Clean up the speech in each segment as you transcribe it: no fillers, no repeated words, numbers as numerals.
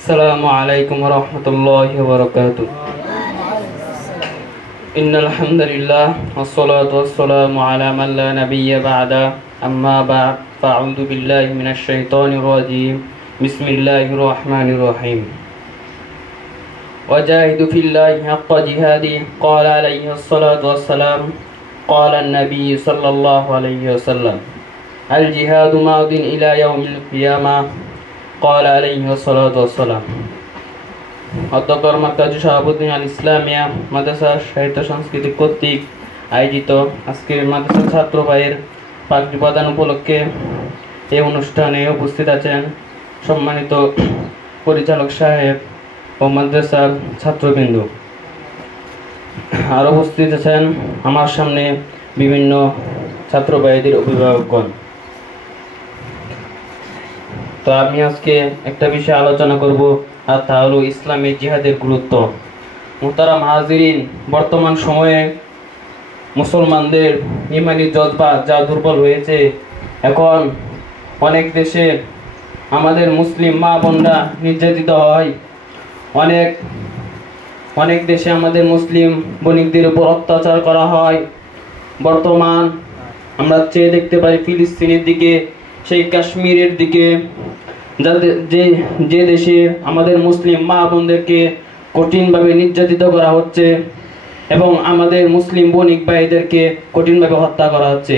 السلام عليكم ورحمة الله وبركاته. إن الحمد لله والصلاة والسلام على من لا نبي بعد. أما بعد فأعوذ بالله من الشيطان الرجيم. بسم الله الرحمن الرحيم. وجاهدوا في الله حق جهاده قال عليه الصلاة والسلام. قال النبي صلى الله عليه وسلم الجهاد ماض إلى يوم القيامة قال عليه الصلاة والسلام. অধ্যক্ষ মার্কাজু শাহাবুদ্দিন আল ইসলামিয়া মাদ্রাসা সাহিত্য সাংস্কৃতিক কর্তৃক আয়োজিত আজকের মাদ্রাসা ছাত্র ভাইয়ের পাগড়ি প্রদান উপলক্ষে এই অনুষ্ঠানে উপস্থিত আছেন সম্মানিত পরিচালক সাহেব ও মাদ্রাসার ছাত্রবৃন্দ। আর উপস্থিত আছেন আমার সামনে বিভিন্ন ছাত্র ভাইদের অভিভাবকগণ। তো আমি আজকে একটা বিষয় আলোচনা করব, আর তা হলো ইসলামী জিহাদের গুরুত্ব। মুহতারাম হাজিরিন, বর্তমান সময়ে মুসলমানদের ইমানি জজবা যা দুর্বল হয়েছে, এখন অনেক দেশে আমাদের মুসলিম মা বোনরা নির্যাতিত হয়। অনেক দেশে আমাদের মুসলিম বণিকদের উপর অত্যাচার করা হয়। বর্তমান আমরা চেয়ে দেখতে পাই ফিলিস্তিনের দিকে, সেই কাশ্মীরের দিকে, যে দেশে আমাদের মুসলিম মা বোনদেরকে কঠিনভাবে নির্যাতিত করা হচ্ছে এবং আমাদের মুসলিম বণিক ভাইদেরকে কঠিনভাবে হত্যা করা হচ্ছে।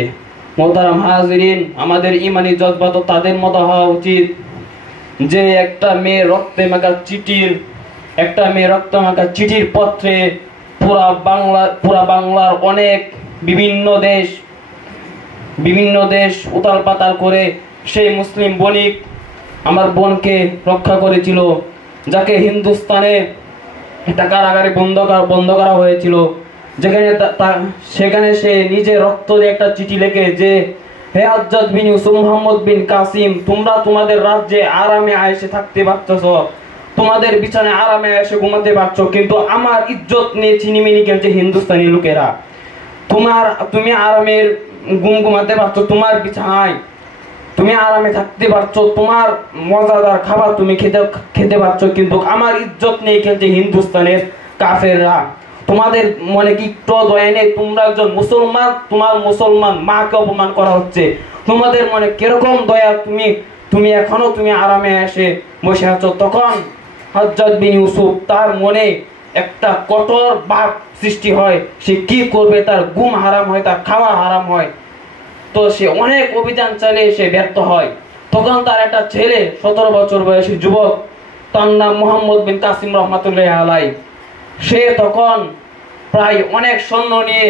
মুহতারাম হাজিরিন, আমাদের ইমানি জজবা তো তাদের মতো হওয়া উচিত যে একটা মেয়ে রক্তে মাখা চিঠির পত্রে পুরা বাংলার অনেক বিভিন্ন দেশ উতাল পাতাল করে সেই মুসলিম বণিক আমার বোনকে রক্ষা করেছিল, যাকে হিন্দুস্তানে একটা কারাগারে বন্ধ করা হয়েছিল, সেখানে সে নিজে রক্ত দিয়ে একটা চিঠি লেখে যে হে হযরত বিন ইউসুফ মুহাম্মদ বিন কাসিম, তোমরা তোমাদের রাজ্যে আরামে আয়েশে থাকতে পারতেছ, তোমাদের বিছানায় আরামে এসে ঘুমাতে পারছো, কিন্তু আমার ইজ্জত নিয়ে চিনিমিনি খেলছে হিন্দুস্তানি লোকেরা। তুমি আরামের ঘুমাতে পারছো, তোমার বিছানায় তুমি আরামে থাকতে পারছো, তোমার মজাদার খাবার তুমি খেতে পারছো, কিন্তু আমার ইজ্জত নিয়ে খেলছে হিন্দুস্তানের কাফেররা। তোমাদের মনে কি একটু দয়া নেই? তোমরা একজন মুসলমান, তোমার মুসলমান মাকে অপমান করা হচ্ছে, তোমাদের মনে কিরকম দয়া? তুমি এখনো আরামে এসে বসে আছো। তখন হযরত বিন ইউসুফ, তার মনে একটা কঠোর ভাব সৃষ্টি হয়, সে কি করবে? তার ঘুম হারাম হয়, তার খাওয়া হারাম হয়। তো সে অনেক অভিযান চালিয়ে সে ব্যর্থ হয়। তখন তার একটা ছেলে 17 বছর বয়সী যুবক, তার নাম মুহাম্মদ বিন কাসিম রহমাতুল্লাহ আলাই, সে তখন প্রায় অনেক সৈন্য নিয়ে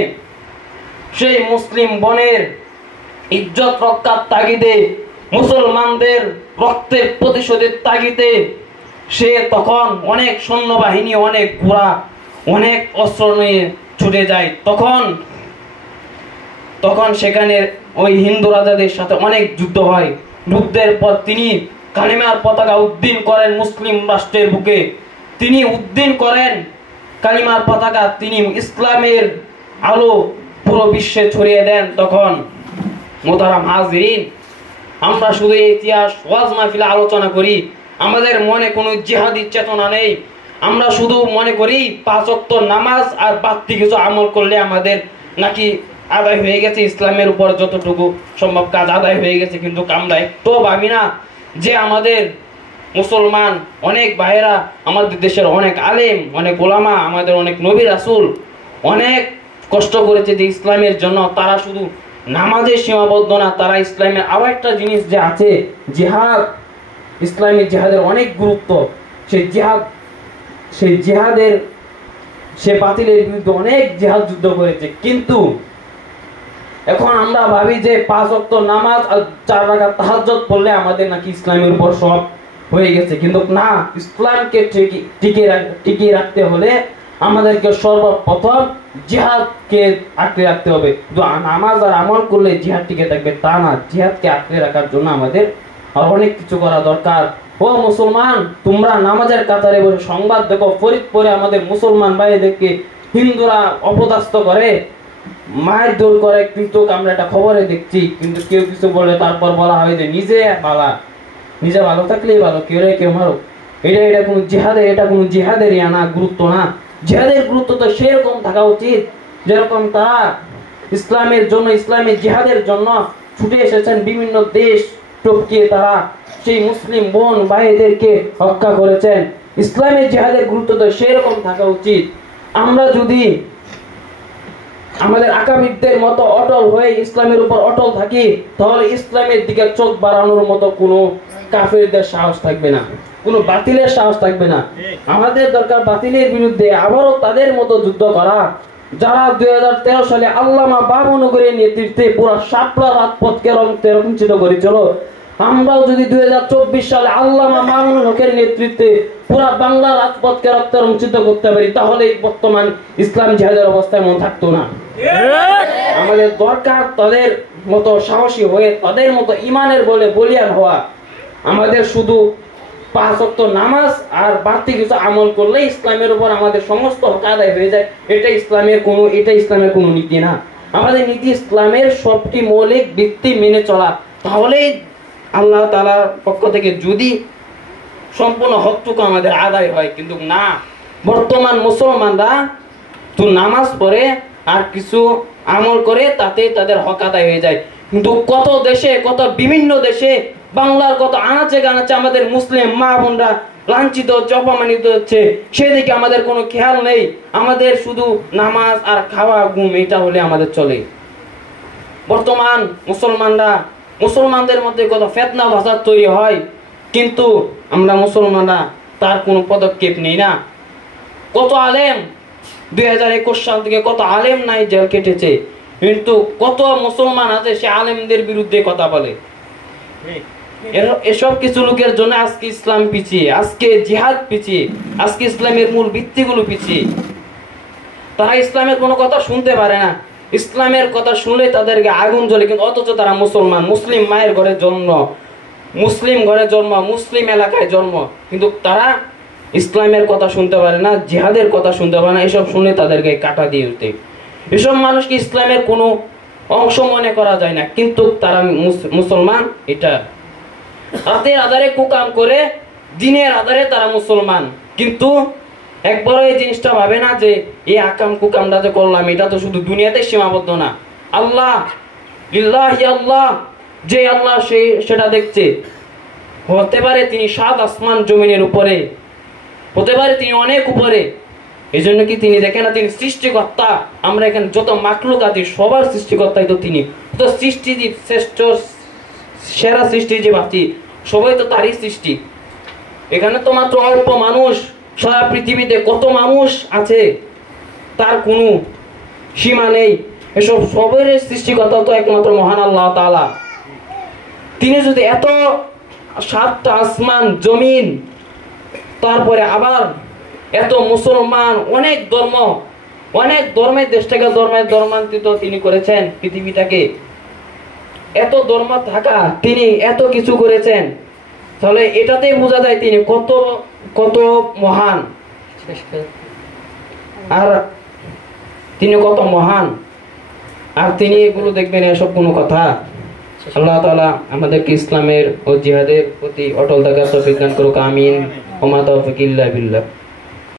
সেই মুসলিম বনের ইজ্জত রক্ষার তাগিদে, মুসলমানদের রক্তের প্রতিশোধের তাগিদে সে তখন অনেক সৈন্যবাহিনী, অনেক ঘোড়া, অনেক অস্ত্র নিয়ে ছুটে যায়। তখন সেখানে ওই হিন্দু রাজাদের সাথে অনেক যুদ্ধ হয়। যুদ্ধের পর তিনি কালিমার পতাকা উদ্দিন করেন মুসলিম রাষ্ট্রের বুকে। তিনি উদ্দিন করেন কালিমার পতাকা, তিনি ইসলামের আলো পুরো বিশ্বে ছড়িয়ে দেন। তখন মুহতারাম হাজিরিন, আমরা শুধু ইতিহাস ওয়াজ মাহফিলে আলোচনা করি, আমাদের মনে কোনো জিহাদি চেতনা নেই। আমরা শুধু মনে করি 5 ওয়াক্ত নামাজ আর বাড়তি কিছু আমল করলে আমাদের নাকি আদায় হয়ে গেছে, ইসলামের উপর যতটুকু সম্ভব কাজ আদায় হয়ে গেছে। কিন্তু আমরা একটু ভাবি না যে আমাদের মুসলমান অনেক ভাইয়েরা, আমাদের দেশের অনেক আলেম, অনেক ওলামা, আমাদের অনেক নবী রাসূল অনেক কষ্ট করেছে যে ইসলামের জন্য। তারা শুধু নামাজে সীমাবদ্ধ না, তারা ইসলামের আরো একটা জিনিস যে আছে জিহাদ, ইসলামী জিহাদের অনেক গুরুত্ব। সেই জিহাদের সে বাতিলের বিরুদ্ধে অনেক জিহাদ যুদ্ধ করেছে। কিন্তু এখন আমরা ভাবি যে 5 ওয়াক্ত নামাজ আর 4 রাকাত তাহাজ্জুদ পড়লে আমাদের নাকি ইসলামের উপর সব হয়ে গেছে। কিন্তু না, ইসলামকে টিকিয়ে রাখতে হলে আমাদেরকে সর্বপ্রথম জিহাদকে আঁকড়ে রাখতে হবে। নামাজ আর আমল করলে জিহাদ টিকে থাকবে তা না, জিহাদকে আঁকড়ে রাখার জন্য আমাদের আর অনেক কিছু করা দরকার। ও মুসলমান, তোমরা নামাজের কাতারে বসে সংবাদ দেখো, ফরিদপুরে আমাদের মুসলমান ভাইদেরকে হিন্দুরা অপদস্থ করে, মায়ের দৌড় করে। কিন্তু আমরা এটা খবরে দেখছি, কিন্তু কেউ কিছু বলে তারপর বলা হয় যে নিজে ভালো থাকলেই ভালো, কেউ মারো। এটা কোনো জিহাদের না গুরুত্ব না। জিহাদের গুরুত্ব তো সেরকম থাকা উচিত যেরকম তারা ইসলামের জন্য, ইসলামী জিহাদের জন্য ছুটে এসেছেন বিভিন্ন দেশ টপকিয়ে, তারা সেই মুসলিম বোন ভাইদেরকে হত্যা করেছেন। ইসলামের জিহাদের গুরুত্ব তো সেরকম থাকা উচিত। আমরা যদি আমাদের আকাবিরদের মতো অটল হয়ে ইসলামের উপর অটল থাকি, তাহলে ইসলামের দিকে চোখ বাড়ানোর মতো কোনো কাফেরদের সাহস থাকবে না, কোনো বাতিলের সাহস থাকবে না। আমাদের দরকার বাতিলের বিরুদ্ধে আবারও তাদের মতো যুদ্ধ করা, যারা 2013 সালে আল্লামা বাবুনগরের নেতৃত্বে পুরো শাপলা রাজপথকে রঞ্চিত করেছিল। আমরাও যদি 2024 সালে আল্লামা মামুনুল হকের নেতৃত্বে পুরো বাংলা রাজপথকে রঞ্চিত করতে পারি, তাহলে বর্তমান ইসলাম জিহাদের অবস্থা এমন থাকতো না। আমাদের দরকার তাদের মতো সাহসী হয়ে, তাদের মতো ইমানের বলে বলিয়ান হওয়া। আমাদের শুধু 5 ওয়াক্ত নামাজ আর বাড়তি কিছু আমল করলে ইসলামের উপর আমাদের সমস্ত হক আদায় হয়ে যায়, এটা ইসলামের কোনো নীতি না। আমাদের নীতি ইসলামের সবটি মৌলিক ভিত্তি মেনে চলা, তাহলেই আল্লাহ তাআলার পক্ষ থেকে যদি সম্পূর্ণ হকটুকু আমাদের আদায় হয়। কিন্তু না, বর্তমান মুসলমানরা তো নামাজ পড়ে আর কিছু আমল করে, তাতে তাদের হক আদায় হয়ে যায়। কিন্তু কত দেশে, কত বিভিন্ন দেশে, বাংলার কত আনাচে গানাচে আমাদের মুসলিম মা বোনরা লাঞ্ছিত হচ্ছে, অপমানিত হচ্ছে, সেদিকে আমাদের কোনো খেয়াল নেই। আমাদের শুধু নামাজ আর খাওয়া ঘুম এটা হলে আমাদের চলে। বর্তমান মুসলমানদের মধ্যে কত ফিতনা ফাসাদ তৈরি হয়, কিন্তু আমরা মুসলমানরা তার কোনো পদক্ষেপ নেই না। কত আলেম 2021 সাল থেকে কত আলেম নাই জেল কেটেছে, কিন্তু কত মুসলমান আছে সে আলেমদের বিরুদ্ধে কথা বলে। এসব কিছু লোকের জন্য আজকে ইসলাম পিছিয়ে, আজকে জিহাদ পিছিয়ে, আজকে ইসলামের মূল ভিত্তিগুলো পিছিয়ে। তারা ইসলামের কোনো কথা শুনতে পারে না, ইসলামের কথা শুনলে তাদেরকে আগুন জ্বলে। কিন্তু অথচ তারা মুসলমান, মুসলিম মায়ের ঘরে জন্ম, মুসলিম এলাকায় জন্ম, কিন্তু তারা ইসলামের কথা শুনতে পারে না, জিহাদের কথা শুনতে পারে না। এসব শুনে তাদেরকে কাটা দিয়ে উঠে। এসব মানুষকে ইসলামের কোনো অংশ মনে করা যায় না, কিন্তু তারা মুসলমান। এটা রাতের আধারে কুকাম করে, দিনের আধারে তারা মুসলমান, কিন্তু একবার এই জিনিসটা ভাবে না যে এই আকাম কুকামটা যে করলাম এটা তো শুধু দুনিয়াতে সীমাবদ্ধ না। আল্লাহ লিল্লাহি আল্লাহ, যে আল্লাহ সেটা দেখছে। হতে পারে তিনি 7 আসমান জমিনের উপরে, হতে পারে তিনি অনেক উপরে। এই জন্য কি তিনি দেখেন না তিনি সৃষ্টিকর্তা? আমরা এখানে যত মাখলুক আছি সবার সৃষ্টিকর্তাই তো তিনি। তো সৃষ্টিজীব শ্রেষ্ঠ সেরা সৃষ্টিজীব আছি, সবাই তো তারই সৃষ্টি। এখানে তো মাত্র অল্প মানুষ, সারা পৃথিবীতে কত মানুষ আছে তার কোনো সীমা নেই। এসব সবের সৃষ্টিকর্তা তো একমাত্র মহান আল্লাহ তাআলা। তিনি যদি এত 7টা আসমান জমিন, তারপরে আবার এত মুসলমান, অনেক ধর্মের দেশটাকে ধর্মান্তরিত তিনি করেছেন, পৃথিবীটাকে এত ধর্ম থাকা তিনি এত কিছু করেছেন, তাহলে এটাতেই বোঝা যায় তিনি কত মহান। আর তিনি কত মহান, আর তিনি এগুলো দেখবেন এসব কোনো কথা। আল্লাহ তাআলা আমাদেরকে ইসলামের ও জিহাদের প্রতি অটল থাকার তৌফিক দান করুক। আমিন। ওয়া মা তাওফিক ইল্লা বিল্লাহ।